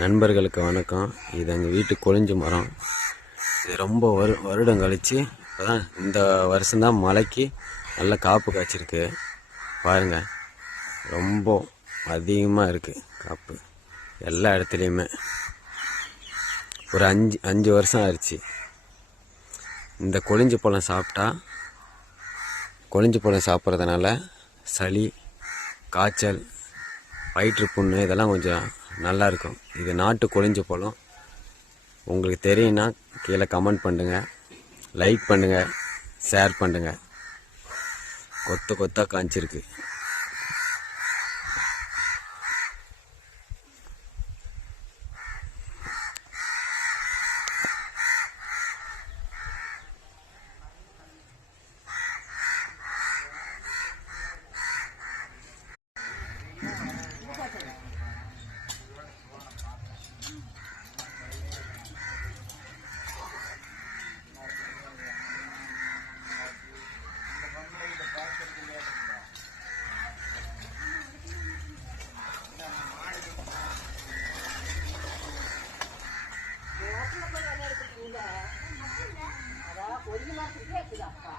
நண்பர்களுக்கு வணக்கம். இது எங்கள் வீட்டு கொழிஞ்சு மரம். இது ரொம்ப வருடம் கழித்து இப்போ தான் இந்த வருஷம்தான் மழைக்கு நல்ல காப்பு காய்ச்சிருக்கு. பாருங்கள், ரொம்ப அதிகமாக இருக்குது காப்பு எல்லா இடத்துலையுமே. ஒரு அஞ்சு வருஷம் ஆயிடுச்சு. இந்த கொழிஞ்சு பழம் சாப்பிட்டா, கொழிஞ்சு பழம் சாப்பிட்றதுனால சளி, காய்ச்சல், வயிற்று புண்ணு இதெல்லாம் கொஞ்சம் நல்லாயிருக்கும். இது நாட்டு கொழிஞ்சு பழம். உங்களுக்கு தெரியும்னா கீழே கமெண்ட் பண்ணுங்கள், லைக் பண்ணுங்கள், ஷேர் பண்ணுங்கள். கொத்தாக காய்ச்சிருக்கு. ஒரு மாசத்துக்கு இருக்குதாப்பா.